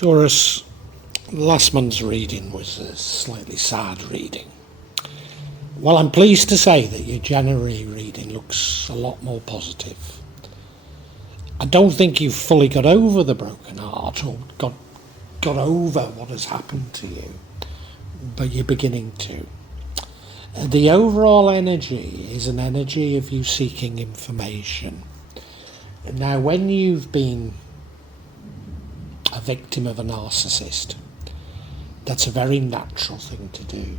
Taurus, last month's reading was a slightly sad reading. Well, I'm pleased to say that your January reading looks a lot more positive. I don't think you've fully got over the broken heart or got over what has happened to you, but you're beginning to. The overall energy is an energy of you seeking information. Now, when you've been a victim of a narcissist, that's a very natural thing to do.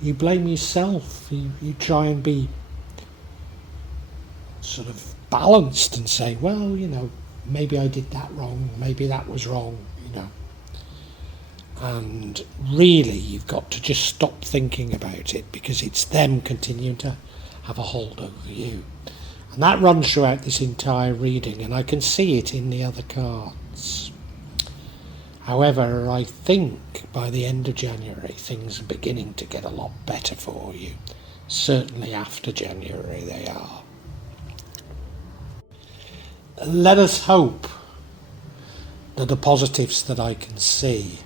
You blame yourself. You try and be sort of balanced and say, well, maybe I did that wrong, maybe that was wrong, And really, you've got to just stop thinking about it, because it's them continuing to have a hold over you. And that runs throughout this entire reading, and I can see it in the other cards. However, I think by the end of January, things are beginning to get a lot better for you. Certainly after January, they are. Let us hope that the positives that I can see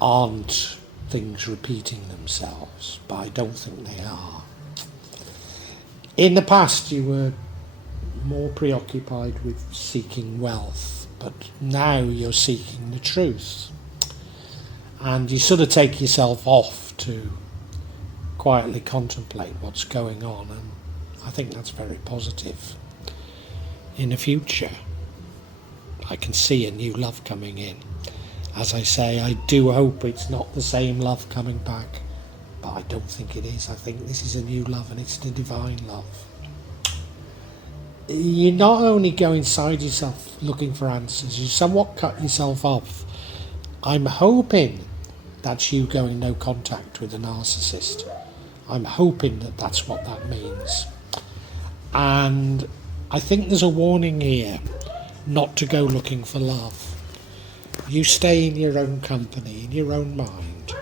aren't things repeating themselves, but I don't think they are. In the past, you were more preoccupied with seeking wealth, but now you're seeking the truth. And you sort of take yourself off to quietly contemplate what's going on, and I think that's very positive. In the future, I can see a new love coming in. As I say, I do hope it's not the same love coming back, but I don't think it is. I think this is a new love, and it's the divine love. You not only go inside yourself looking for answers, you somewhat cut yourself off. I'm hoping that's you going no contact with a narcissist. I'm hoping that that's what that means. And I think there's a warning here not to go looking for love. You stay in your own company, in your own mind.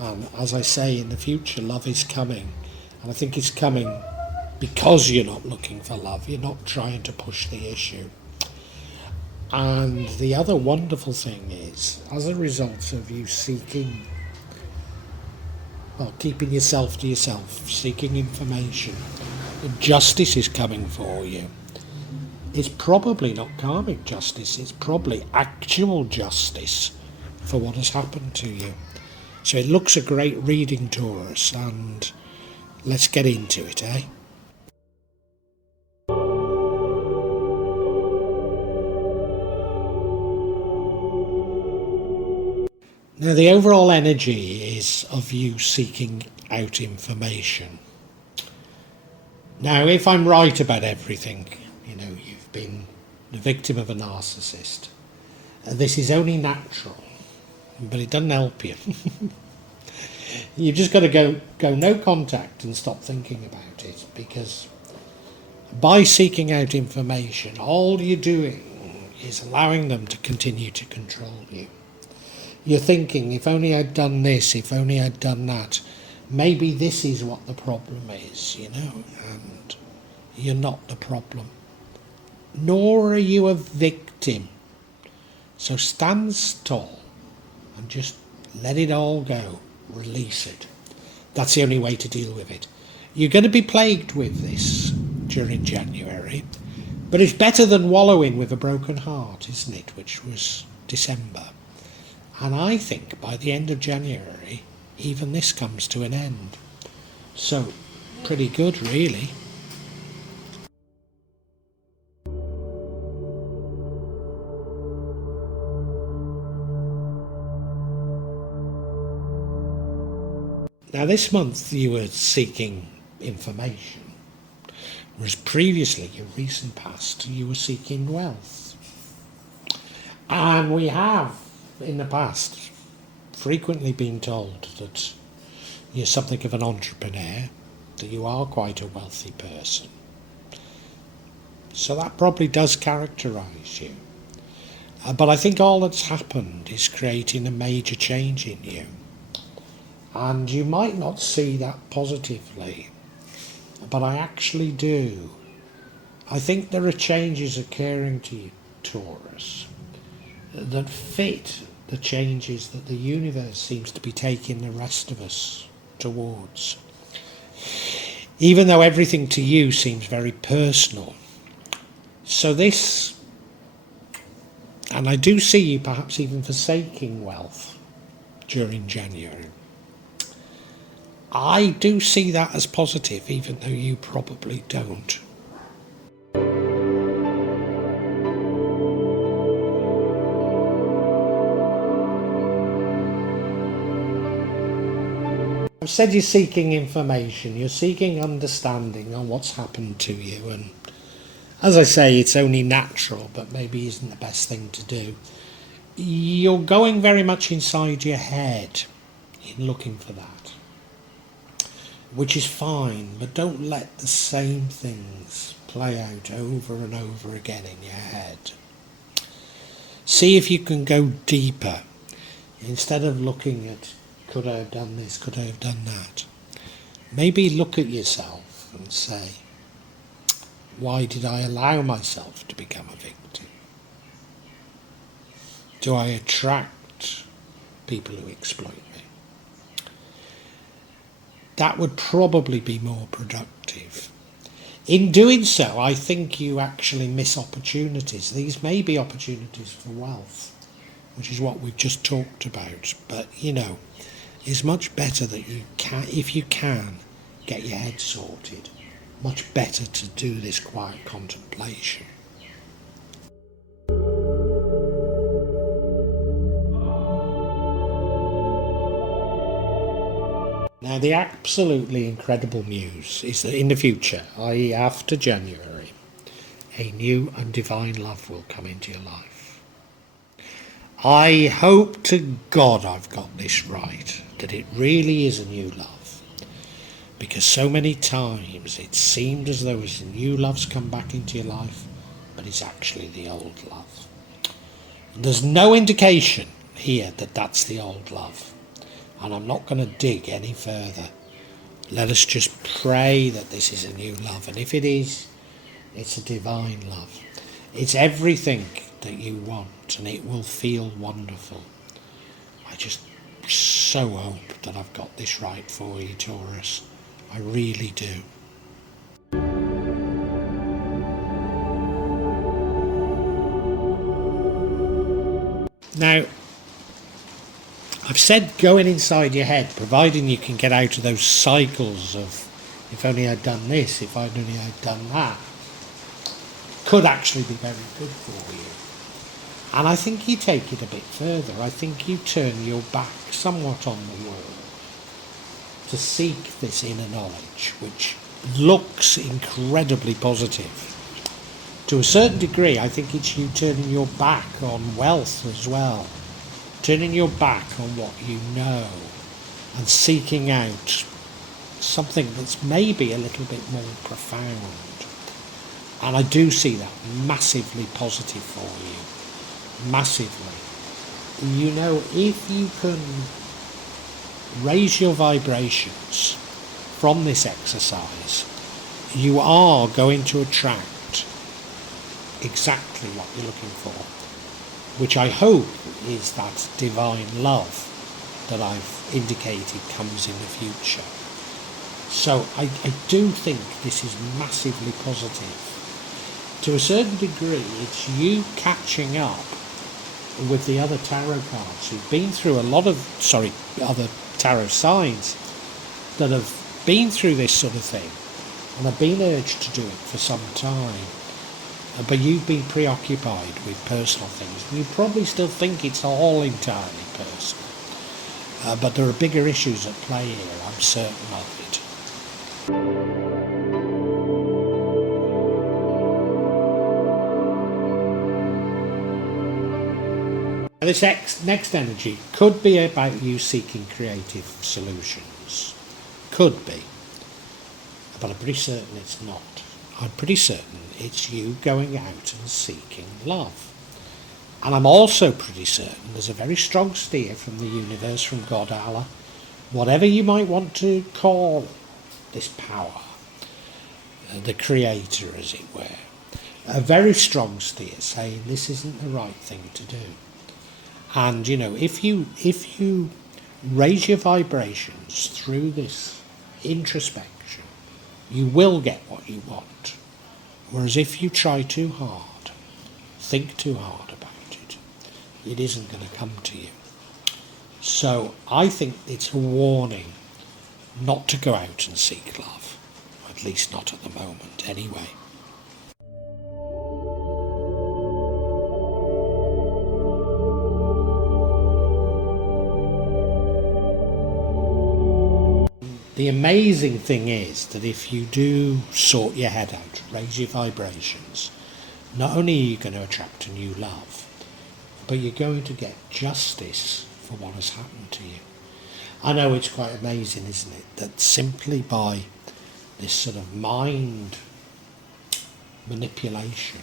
And as I say, in the future, love is coming. And I think it's coming because you're not looking for love. You're not trying to push the issue. And the other wonderful thing is, as a result of you keeping yourself to yourself, seeking information, justice is coming for you. It's probably not karmic justice, it's probably actual justice for what has happened to you. So it looks a great reading, Taurus, and let's get into it, eh? Now, the overall energy is of you seeking out information. Now, if I'm right about everything, you've been the victim of a narcissist. This is only natural, but it doesn't help you. You've just got to go no contact and stop thinking about it, because by seeking out information, all you're doing is allowing them to continue to control you. You're thinking, if only I'd done this, if only I'd done that, maybe this is what the problem is, and you're not the problem. Nor are you a victim. So stand tall and just let it all go. Release it. That's the only way to deal with it. You're going to be plagued with this during January, but it's better than wallowing with a broken heart, isn't it, which was December. And I think by the end of January, even this comes to an end. So, pretty good, really. Now, this month you were seeking information, whereas previously, your recent past, you were seeking wealth. And we have, in the past, frequently been told that you're something of an entrepreneur, that you are quite a wealthy person. So that probably does characterise you. But I think all that's happened is creating a major change in you. And you might not see that positively, but I actually do. I think there are changes occurring to you, Taurus. that fit the changes that the universe seems to be taking the rest of us towards. Even though everything to you seems very personal. So this, and I do see you perhaps even forsaking wealth during January. I do see that as positive, even though you probably don't. I've said you're seeking information, you're seeking understanding on what's happened to you, and as I say, it's only natural, but maybe isn't the best thing to do. You're going very much inside your head in looking for that, which is fine, but don't let the same things play out over and over again in your head. See if you can go deeper. Instead of looking at, could I have done this, could I have done that? Maybe look at yourself and say, why did I allow myself to become a victim? Do I attract people who exploit me? That would probably be more productive. In doing so, I think you actually miss opportunities. These may be opportunities for wealth, which is what we've just talked about. But, it's much better that you can, if you can, get your head sorted. Much better to do this quiet contemplation. Now, the absolutely incredible news is that in the future, i.e. after January, a new and divine love will come into your life. I hope to God I've got this right, that it really is a new love. Because so many times it seemed as though as the new love's come back into your life, but it's actually the old love. And there's no indication here that that's the old love. And I'm not going to dig any further. Let us just pray that this is a new love. And if it is, it's a divine love. It's everything that you want, and it will feel wonderful. I just so hope that I've got this right for you, Taurus. I really do. Now, I've said going inside your head, providing you can get out of those cycles of if only I'd done this, if only I'd done that, could actually be very good for you. And I think you take it a bit further. I think you turn your back somewhat on the world to seek this inner knowledge, which looks incredibly positive. To a certain degree, I think it's you turning your back on wealth as well, turning your back on what you know and seeking out something that's maybe a little bit more profound. And I do see that massively positive for you, massively. If you can raise your vibrations from this exercise, you are going to attract exactly what you're looking for, which I hope is that divine love that I've indicated comes in the future. So I do think this is massively positive. To a certain degree, it's you catching up with the other tarot cards who've been through other tarot signs that have been through this sort of thing and have been urged to do it for some time. But you've been preoccupied with personal things. You probably still think it's all entirely personal. But there are bigger issues at play here, I'm certain of it. This next energy could be about you seeking creative solutions. Could be. But I'm pretty certain it's not. I'm pretty certain it's you going out and seeking love. And I'm also pretty certain there's a very strong steer from the universe, from God, Allah, whatever you might want to call this power, the creator as it were, a very strong steer saying this isn't the right thing to do. And if you raise your vibrations through this introspection, you will get what you want. Whereas if you try too hard, think too hard about it, it isn't going to come to you. So I think it's a warning not to go out and seek love, at least not at the moment anyway. The amazing thing is that if you do sort your head out, raise your vibrations, not only are you going to attract a new love, but you're going to get justice for what has happened to you. I know it's quite amazing, isn't it, that simply by this sort of mind manipulation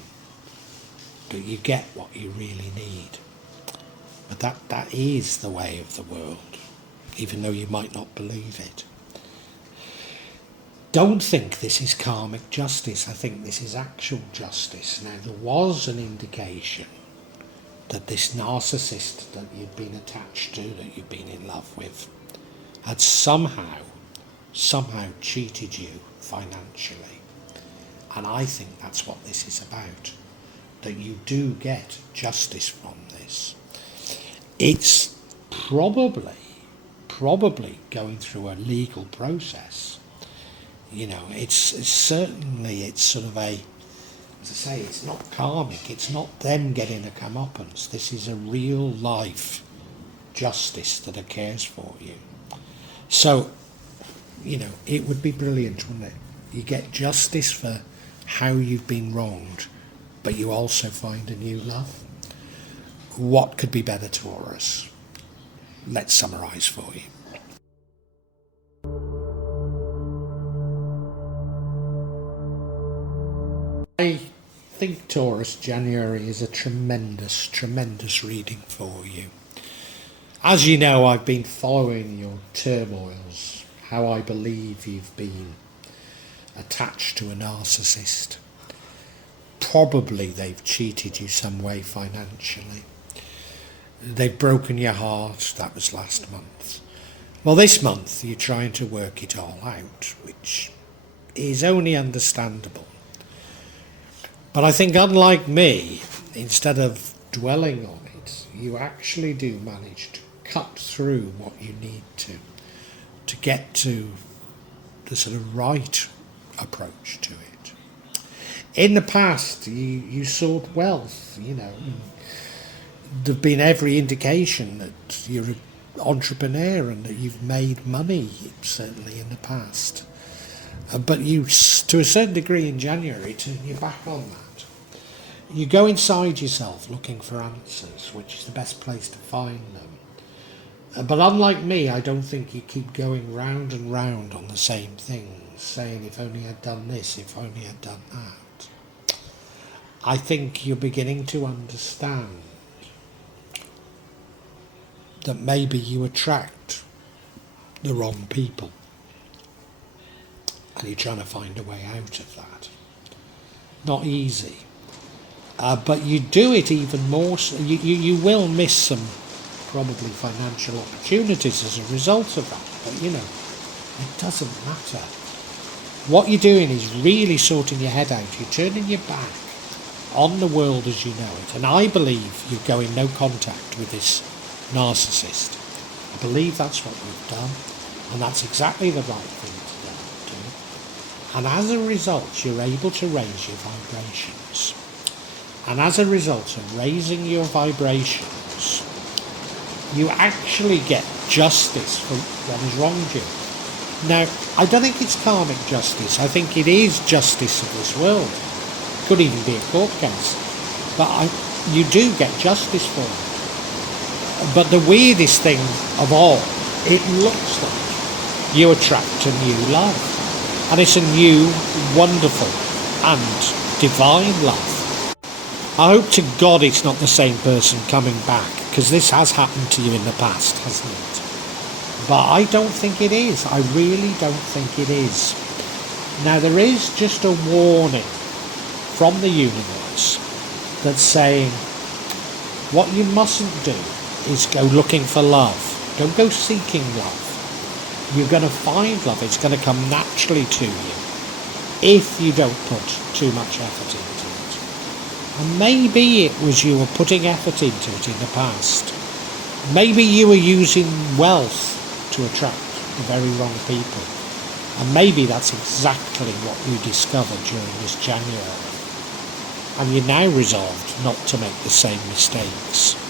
that you get what you really need. But that is the way of the world, even though you might not believe it. Don't think this is karmic justice. I think this is actual justice. Now, there was an indication that this narcissist that you'd been attached to, that you'd been in love with, had somehow cheated you financially. And I think that's what this is about, that you do get justice from this. It's probably going through a legal process. It's certainly sort of as I say, it's not karmic, it's not them getting a comeuppance. This is a real life justice that occurs for you. So, it would be brilliant, wouldn't it? You get justice for how you've been wronged, but you also find a new love. What could be better, Taurus? Let's summarise for you. I think, Taurus, January is a tremendous reading for you. As you know, I've been following your turmoils, how I believe you've been attached to a narcissist. Probably they've cheated you some way financially. They've broken your heart. That was last month. Well, this month you're trying to work it all out, which is only understandable. But I think, unlike me, instead of dwelling on it, you actually do manage to cut through what you need to get to the sort of right approach to it. In the past, you sought wealth, There've been every indication that you're an entrepreneur and that you've made money, certainly in the past. But you, to a certain degree in January, turn your back on that. You go inside yourself looking for answers, which is the best place to find them. But unlike me, I don't think you keep going round and round on the same things, saying, if only I'd done this, if only I'd done that. I think you're beginning to understand that maybe you attract the wrong people. And you're trying to find a way out of that. Not easy. But you do it even more so. You will miss some probably financial opportunities as a result of that. But it doesn't matter. What you're doing is really sorting your head out. You're turning your back on the world as you know it. And I believe you go in no contact with this narcissist. I believe that's what you've done. And that's exactly the right thing to do. And as a result, you're able to raise your vibrations. And as a result of raising your vibrations, you actually get justice for what has wronged you. Now, I don't think it's karmic justice. I think it is justice of this world. It could even be a court case. But you do get justice for it. But the weirdest thing of all, it looks like you attract a new love. And it's a new, wonderful and divine love. I hope to God it's not the same person coming back, because this has happened to you in the past, hasn't it? But I don't think it is. I really don't think it is. Now, there is just a warning from the universe that's saying what you mustn't do is go looking for love. Don't go seeking love. You're going to find love. It's going to come naturally to you if you don't put too much effort into it. And maybe it was you were putting effort into it in the past. Maybe you were using wealth to attract the very wrong people. And maybe that's exactly what you discovered during this January. And you're now resolved not to make the same mistakes.